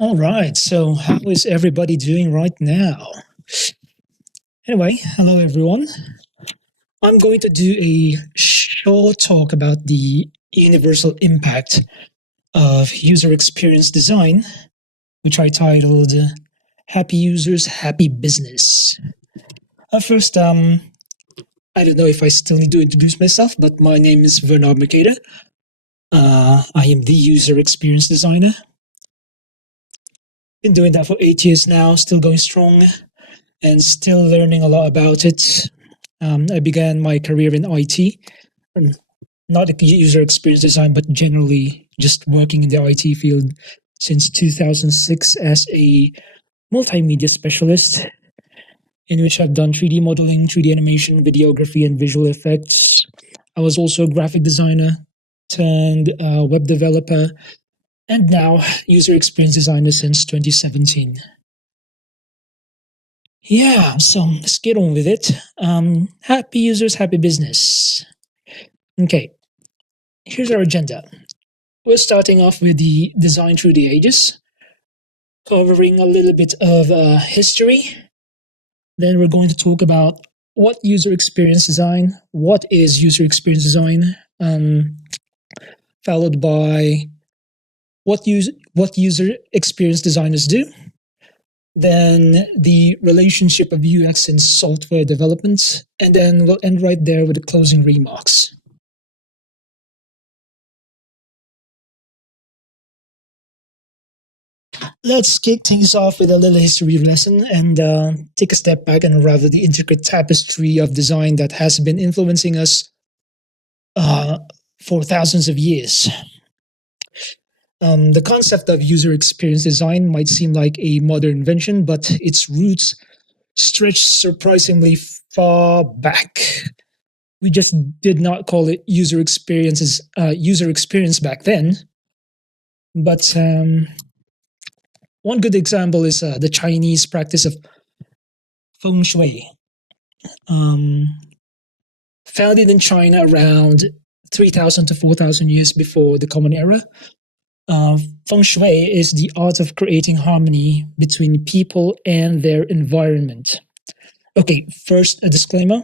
All right. So, how is everybody doing right now? Anyway, hello everyone. I'm going to do a short talk about the universal impact of user experience design, which I titled Happy Users, Happy Business. First, I don't know if I still need to introduce myself, but my name is Vernard Mercader. I am the user experience designer. Been doing that for 8 years now, still going strong and still learning a lot about it. I began my career in IT, not user experience design, but generally just working in the IT field since 2006 as a multimedia specialist, in which I've done 3D modeling, 3D animation, videography, and visual effects. I was also a graphic designer turned web developer, and now user experience designer since 2017. Yeah, so let's get on with it. Happy users, happy business. Okay, here's our agenda. We're starting off with the design through the ages, covering a little bit of history. Then we're going to talk about what is user experience design, followed by what user experience designers do. Then the relationship of UX and software development, and then we'll end right there with the closing remarks. Let's kick things off with a little history lesson and take a step back and unravel the intricate tapestry of design that has been influencing us for thousands of years. The concept of user experience design might seem like a modern invention, but its roots stretch surprisingly far back. We just did not call it user experience back then. But one good example is the Chinese practice of feng shui. Founded in China around 3,000 to 4,000 years before the Common Era, feng shui is the art of creating harmony between people and their environment. Okay, first a disclaimer: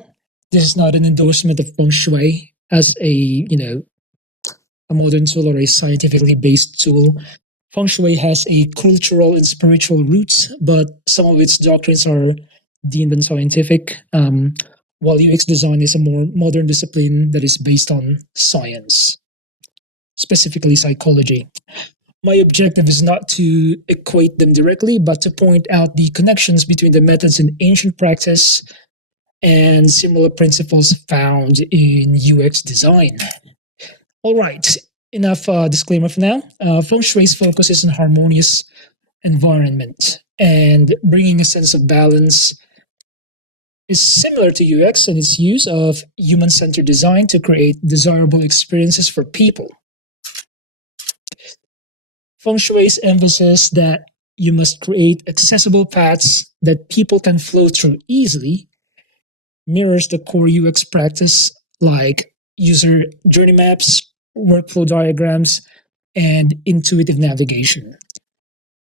this is not an endorsement of feng shui as a modern tool or a scientifically based tool. Feng shui has a cultural and spiritual roots, but some of its doctrines are deemed unscientific, while UX design is a more modern discipline that is based on science, specifically psychology. My objective is not to equate them directly, but to point out the connections between the methods in ancient practice and similar principles found in UX design. All right, enough disclaimer for now. Feng Shui's focus is on harmonious environment, and bringing a sense of balance is similar to UX and its use of human-centered design to create desirable experiences for people. Feng Shui's emphasis that you must create accessible paths that people can flow through easily mirrors the core UX practice like user journey maps, workflow diagrams, and intuitive navigation.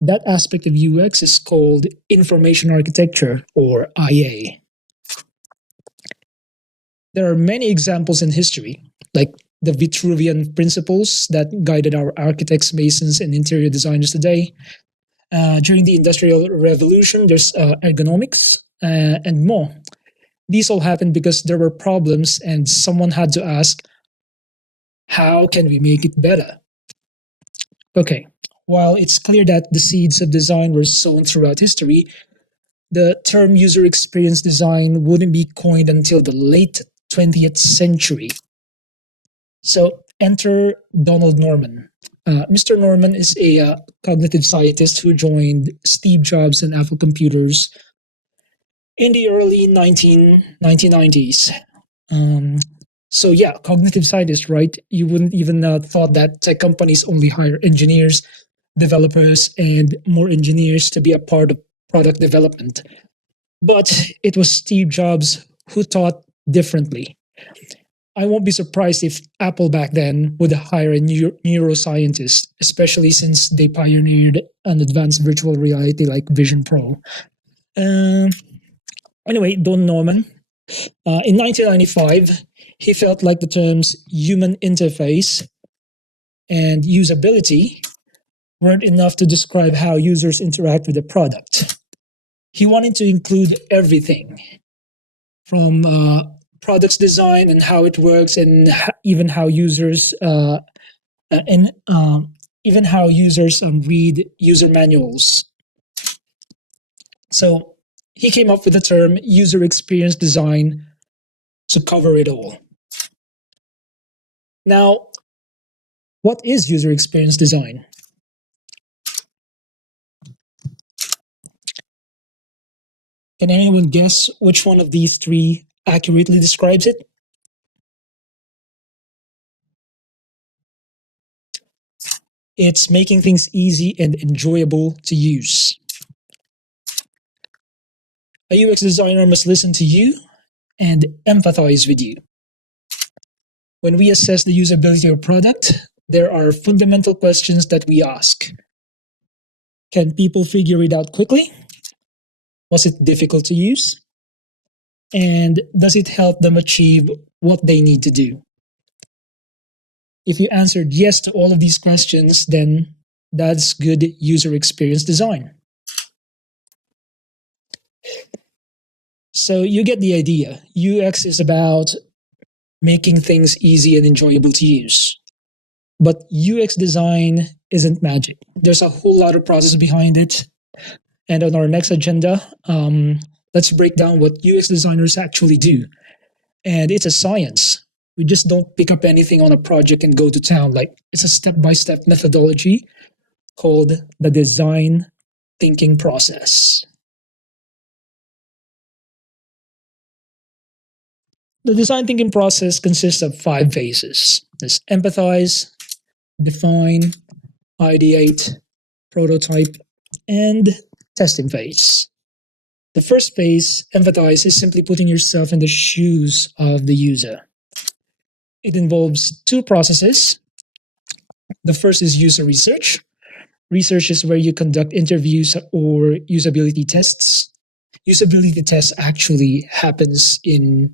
That aspect of UX is called information architecture, or IA. There are many examples in history, like the Vitruvian principles that guided our architects, masons, and interior designers today. During the Industrial Revolution, there's ergonomics and more. These all happened because there were problems and someone had to ask, how can we make it better? Okay, while it's clear that the seeds of design were sown throughout history, the term user experience design wouldn't be coined until the late 20th century. So enter Donald Norman. Mr. Norman is a cognitive scientist who joined Steve Jobs and Apple Computers in the early 1990s. So yeah, cognitive scientist, right? You wouldn't even thought that tech companies only hire engineers, developers, and more engineers to be a part of product development. But it was Steve Jobs who thought differently. I won't be surprised if Apple back then would hire a neuroscientist, especially since they pioneered an advanced virtual reality like Vision Pro. Um, anyway, Don Norman, in 1995, he felt like the terms human interface and usability weren't enough to describe how users interact with the product. He wanted to include everything from products design and how it works, and even how users and even how users read user manuals. So he came up with the term user experience design to cover it all. Now, what is user experience design? Can anyone guess which one of these three accurately describes it? It's making things easy and enjoyable to use. A UX designer must listen to you and empathize with you. When we assess the usability of a product, there are fundamental questions that we ask. Can people figure it out quickly? Was it difficult to use? And does it help them achieve what they need to do? If you answered yes to all of these questions, then that's good user experience design. So you get the idea. UX is about making things easy and enjoyable to use. But UX design isn't magic. There's a whole lot of process behind it. And on our next agenda, let's break down what UX designers actually do. And it's a science. We just don't pick up anything on a project and go to town. Like, it's a step-by-step methodology called the design thinking process. The design thinking process consists of 5 phases. There's empathize, define, ideate, prototype, and testing phase. The first phase, empathize, is simply putting yourself in the shoes of the user. It involves 2 processes. The first is user research. Research is where you conduct interviews or usability tests. Usability tests actually happens in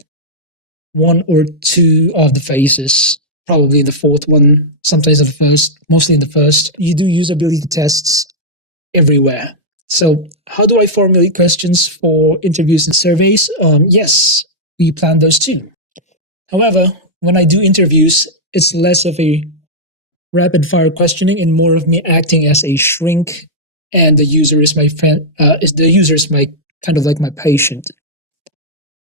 1 or 2 of the phases, probably the 4th one, sometimes in the first, mostly in the first. You do usability tests everywhere. So how do I formulate questions for interviews and surveys? Yes, we plan those too. However, when I do interviews, it's less of a rapid fire questioning and more of me acting as a shrink, and the user is my friend. The user is my kind of like my patient.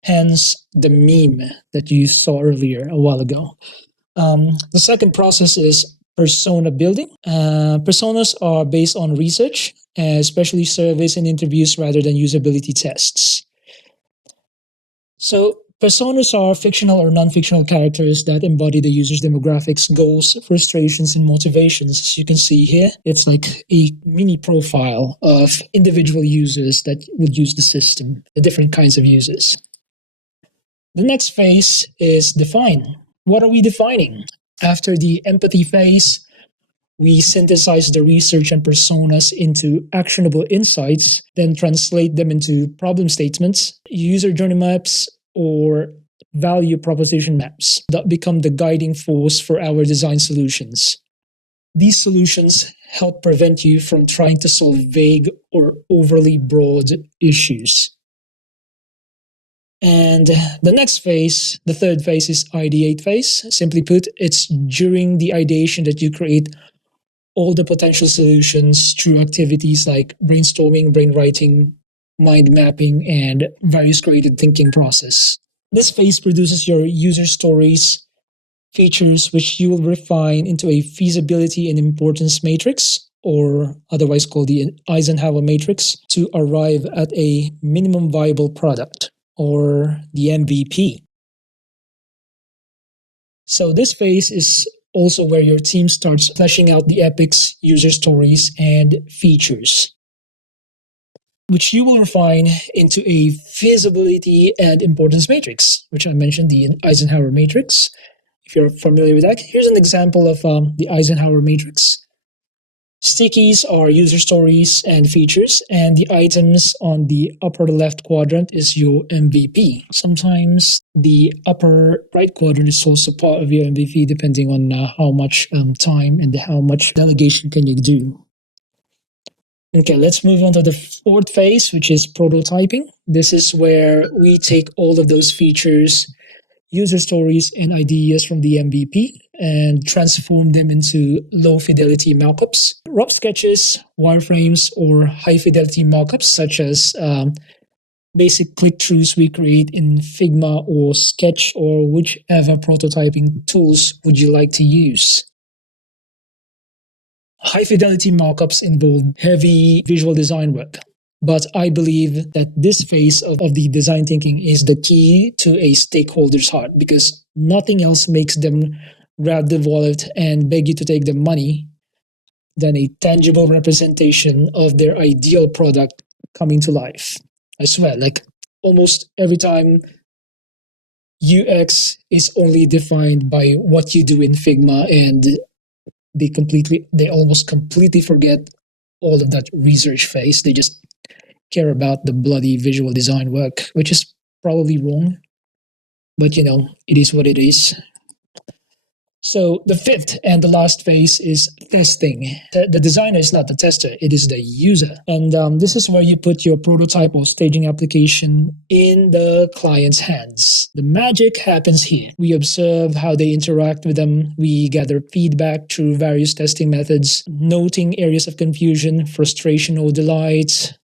Hence the meme that you saw earlier a while ago. The second process is persona building. Personas are based on research, especially surveys and interviews rather than usability tests. So personas are fictional or non-fictional characters that embody the user's demographics, goals, frustrations, and motivations. As you can see here, it's like a mini profile of individual users that would use the system, the different kinds of users. The next phase is define. What are we defining? After the empathy phase, we synthesize the research and personas into actionable insights, then translate them into problem statements, user journey maps, or value proposition maps that become the guiding force for our design solutions. These solutions help prevent you from trying to solve vague or overly broad issues. And the next phase, the third phase, is ideate phase. Simply put, it's during the ideation that you create all the potential solutions through activities like brainstorming, brainwriting, mind mapping, and various creative thinking process. This phase produces your user stories, features which you will refine into a feasibility and importance matrix, or otherwise called the Eisenhower matrix, to arrive at a minimum viable product, or the MVP. So this phase is also where your team starts fleshing out the epics, user stories, and features. which you will refine into a feasibility and importance matrix, which I mentioned, the Eisenhower matrix. If you're familiar with that, here's an example of the Eisenhower matrix. Stickies are user stories and features, and the items on the upper left quadrant is your MVP. Sometimes the upper right quadrant is also part of your MVP, depending on how much time and how much delegation can you do. Okay, let's move on to the fourth phase, which is prototyping. This is where we take all of those features, user stories, and ideas from the MVP and transform them into low fidelity mockups, rough sketches, wireframes, or high fidelity mockups, such as basic click throughs we create in Figma or Sketch or whichever prototyping tools would you like to use. High fidelity mockups involve heavy visual design work, but I believe that this phase of the design thinking is the key to a stakeholder's heart because nothing else makes them grab the wallet and beg you to take the money than a tangible representation of their ideal product coming to life. I swear, like almost every time UX is only defined by what you do in Figma, and they almost completely forget all of that research phase. They just care about the bloody visual design work, which is probably wrong, but it is what it is. So the fifth and the last phase is testing. The designer is not the tester, it is the user. And this is where you put your prototype or staging application in the client's hands. The magic happens here. We observe how they interact with them. We gather feedback through various testing methods, noting areas of confusion, frustration, or delight.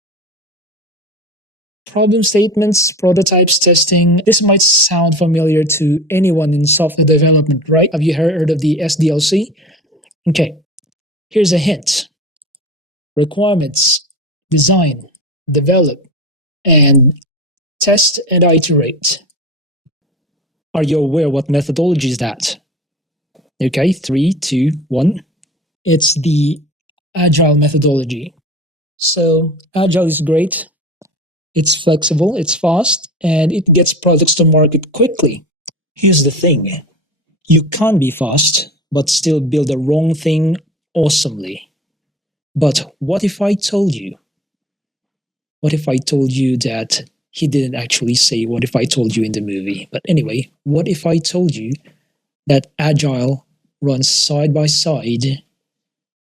Problem statements, prototypes, testing. This might sound familiar to anyone in software development, right? Have you heard of the SDLC? Okay, here's a hint. Requirements, design, develop, and test and iterate. Are you aware what methodology is that? Okay, 3, 2, 1. It's the Agile methodology. So Agile is great. It's flexible, it's fast, and it gets products to market quickly. Here's the thing. You can't be fast, but still build the wrong thing awesomely. But what if I told you? What if I told you that he didn't actually say what if I told you in the movie? But anyway, what if I told you that Agile runs side by side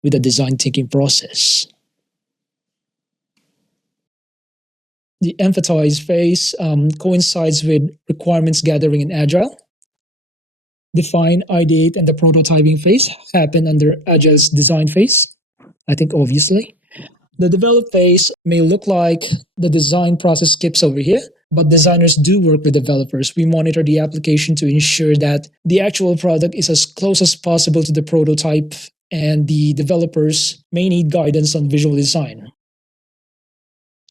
with the design thinking process? The empathize phase coincides with requirements gathering in Agile. Define, ideate, and the prototyping phase happen under Agile's design phase, I think obviously. The develop phase may look like the design process skips over here, but designers do work with developers. We monitor the application to ensure that the actual product is as close as possible to the prototype, and the developers may need guidance on visual design.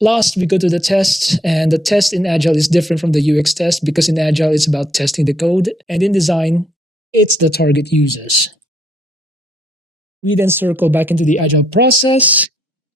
Last, we go to the test, and the test in Agile is different from the UX test because in Agile, it's about testing the code, and in design, it's the target users. We then circle back into the Agile process,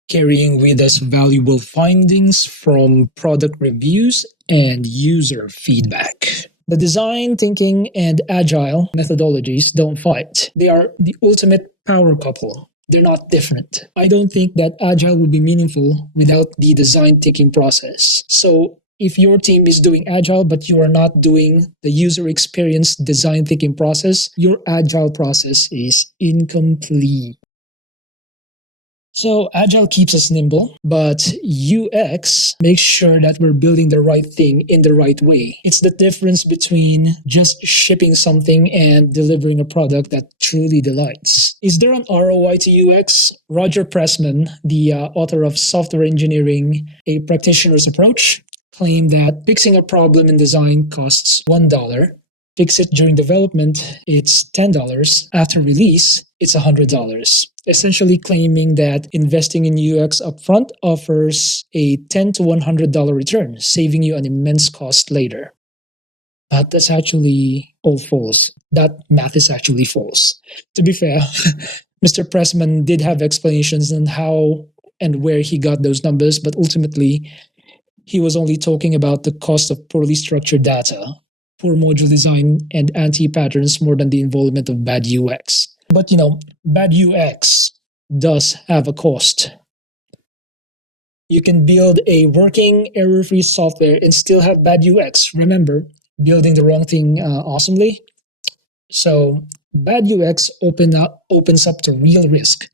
carrying with us valuable findings from product reviews and user feedback. The design thinking and Agile methodologies don't fight. They are the ultimate power couple. They're not different. I don't think that Agile would be meaningful without the design thinking process. So if your team is doing Agile, but you are not doing the user experience design thinking process, your Agile process is incomplete. So Agile keeps us nimble, but UX makes sure that we're building the right thing in the right way. It's the difference between just shipping something and delivering a product that truly delights. Is there an ROI to UX? Roger Pressman, the author of Software Engineering, A Practitioner's Approach, claimed that fixing a problem in design costs $1. Fix it during development, it's $10. After release, it's $100. Essentially claiming that investing in UX upfront offers a $10 to $100 return, saving you an immense cost later. But that's actually all false. That math is actually false. To be fair, Mr. Pressman did have explanations on how and where he got those numbers, but ultimately, he was only talking about the cost of poorly structured data, poor module design, and anti patterns more than the involvement of bad UX. But bad UX does have a cost. You can build a working, error free software and still have bad UX. Remember, building the wrong thing awesomely. So, bad UX opens up to real risk.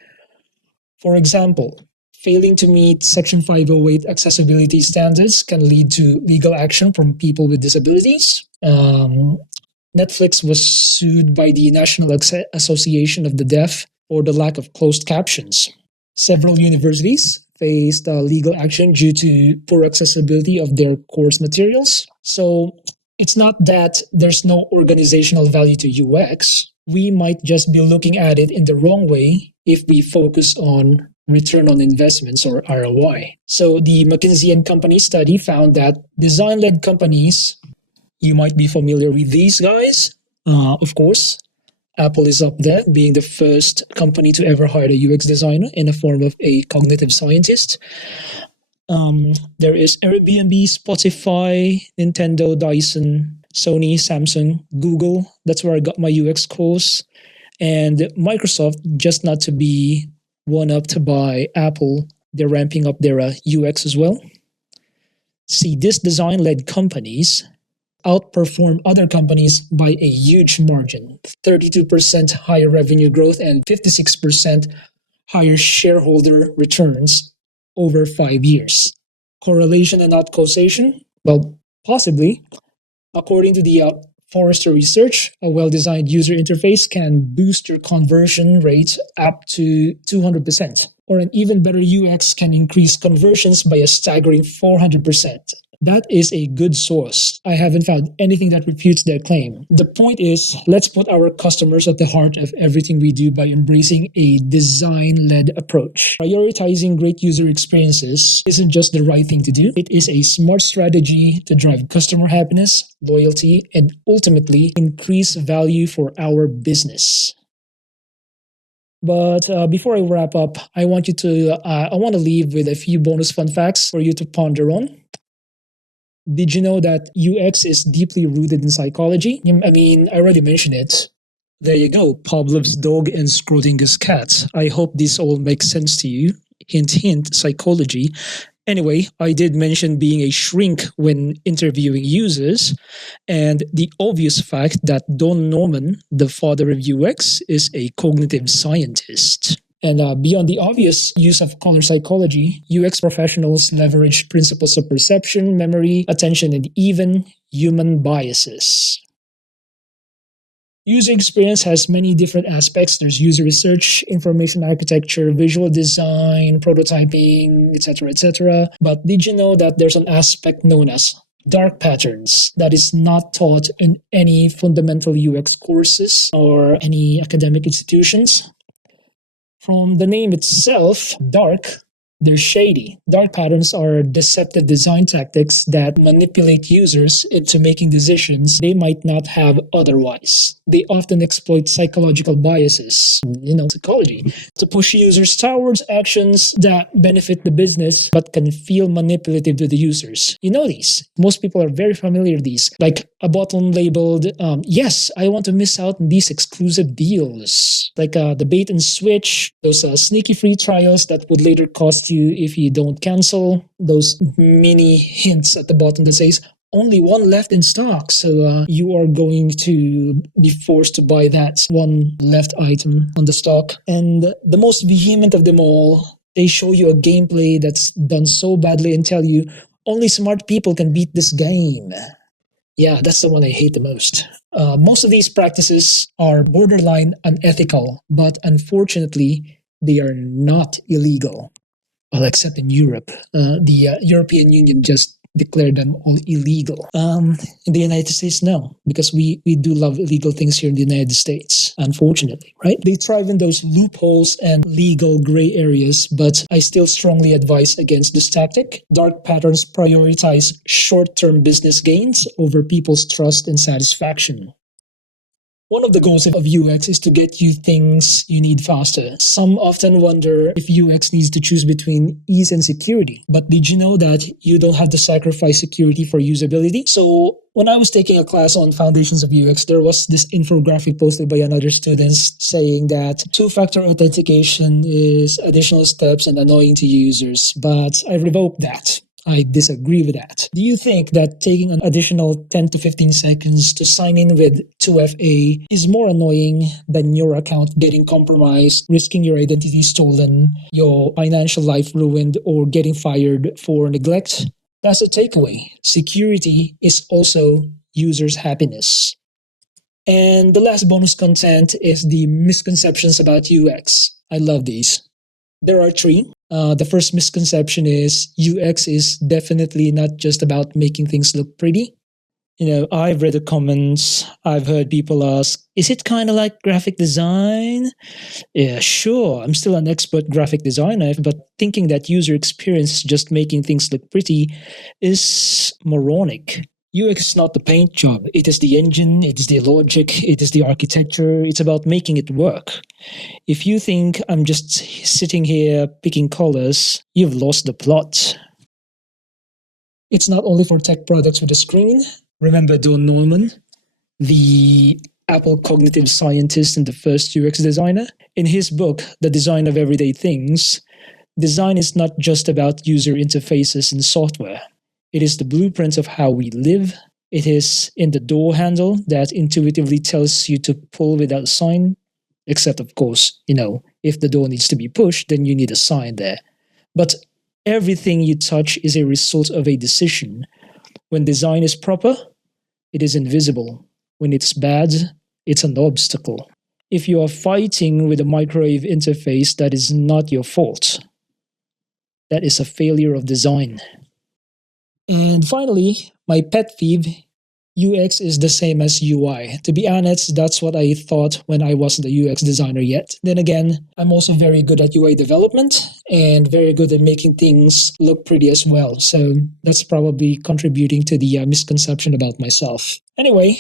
For example, failing to meet Section 508 accessibility standards can lead to legal action from people with disabilities. Netflix was sued by the National Association of the Deaf for the lack of closed captions. Several universities faced legal action due to poor accessibility of their course materials. So it's not that there's no organizational value to UX. We might just be looking at it in the wrong way if we focus on return on investments or ROI. So the McKinsey & Company study found that design-led companies, you might be familiar with these guys, of course. Apple is up there, being the first company to ever hire a UX designer in the form of a cognitive scientist. There is Airbnb, Spotify, Nintendo, Dyson, Sony, Samsung, Google. That's where I got my UX course. And Microsoft, just not to be one-upped by Apple, they're ramping up their UX as well. See, these design-led companies outperform other companies by a huge margin. 32% higher revenue growth and 56% higher shareholder returns over 5 years. Correlation and not causation? Well, possibly. According to the Forrester research, a well-designed user interface can boost your conversion rate up to 200%. Or an even better UX can increase conversions by a staggering 400%. That is a good source. I haven't found anything that refutes their claim. The point is, let's put our customers at the heart of everything we do by embracing a design-led approach. Prioritizing great user experiences isn't just the right thing to do. It is a smart strategy to drive customer happiness, loyalty, and ultimately increase value for our business. But before I wrap up, I want to leave with a few bonus fun facts for you to ponder on. Did you know that UX is deeply rooted in psychology? I mean, I already mentioned it. There you go, Pavlov's dog and Schrodinger's cat. I hope this all makes sense to you. Hint, hint, psychology. Anyway, I did mention being a shrink when interviewing users, and the obvious fact that Don Norman, the father of UX, is a cognitive scientist. And beyond the obvious use of color psychology, UX professionals leverage principles of perception, memory, attention, and even human biases. User experience has many different aspects. There's user research, information architecture, visual design, prototyping, etc., etc. But did you know that there's an aspect known as dark patterns that is not taught in any fundamental UX courses or any academic institutions? From the name itself, dark, they're shady. Dark patterns are deceptive design tactics that manipulate users into making decisions they might not have otherwise. They often exploit psychological biases, psychology, to push users towards actions that benefit the business but can feel manipulative to the users. You know these. Most people are very familiar with these. Like a button labeled, yes, I want to miss out on these exclusive deals. Like the bait and switch, those sneaky free trials that would later cost you if you don't cancel, those mini hints at the bottom that says only one left in stock, so you are going to be forced to buy that one left item on the stock. And the most vehement of them all, they show you a gameplay that's done so badly and tell you only smart people can beat this game. Yeah, that's the one I hate the most. Most of these practices are borderline unethical, but unfortunately, they are not illegal. Well, except in Europe. The European Union just declared them all illegal. In the United States, no, because we do love illegal things here in the United States, unfortunately, right? They thrive in those loopholes and legal gray areas, but I still strongly advise against this tactic. Dark patterns prioritize short-term business gains over people's trust and satisfaction. One of the goals of UX is to get you things you need faster. Some often wonder if UX needs to choose between ease and security. But did you know that you don't have to sacrifice security for usability? So when I was taking a class on foundations of UX, there was this infographic posted by another student saying that two-factor authentication is additional steps and annoying to users. But I revoked that. I disagree with that. Do you think that taking an additional 10 to 15 seconds to sign in with 2FA is more annoying than your account getting compromised, risking your identity stolen, your financial life ruined, or getting fired for neglect? That's a takeaway. Security is also users' happiness. And the last bonus content is the misconceptions about UX. I love these. There are three. The first misconception is UX is definitely not just about making things look pretty. I've read the comments, I've heard people ask, is it kind of like graphic design? Yeah, sure, I'm still an expert graphic designer, but thinking that user experience is just making things look pretty is moronic. UX is not the paint job. It is the engine, it is the logic, it is the architecture. It's about making it work. If you think I'm just sitting here picking colors, you've lost the plot. It's not only for tech products with a screen. Remember Don Norman, the Apple cognitive scientist and the first UX designer? In his book, The Design of Everyday Things, design is not just about user interfaces and software. It is the blueprint of how we live. It is in the door handle that intuitively tells you to pull without a sign. Except, of course, if the door needs to be pushed, then you need a sign there. But everything you touch is a result of a decision. When design is proper, it is invisible. When it's bad, it's an obstacle. If you are fighting with a microwave interface, that is not your fault. That is a failure of design. And finally, my pet peeve, UX is the same as UI. To be honest, that's what I thought when I wasn't a UX designer yet. Then again, I'm also very good at UI development and very good at making things look pretty as well. So that's probably contributing to the misconception about myself. Anyway,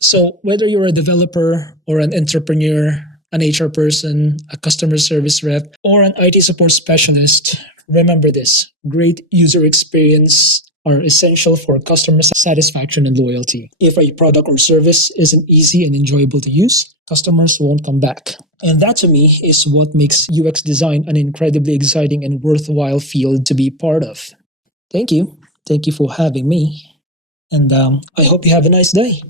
so whether you're a developer or an entrepreneur, an HR person, a customer service rep, or an IT support specialist, remember this: great user experience are essential for customer satisfaction and loyalty. If a product or service isn't easy and enjoyable to use, customers won't come back. And that to me is what makes UX design an incredibly exciting and worthwhile field to be part of. Thank you. Thank you for having me. And I hope you have a nice day.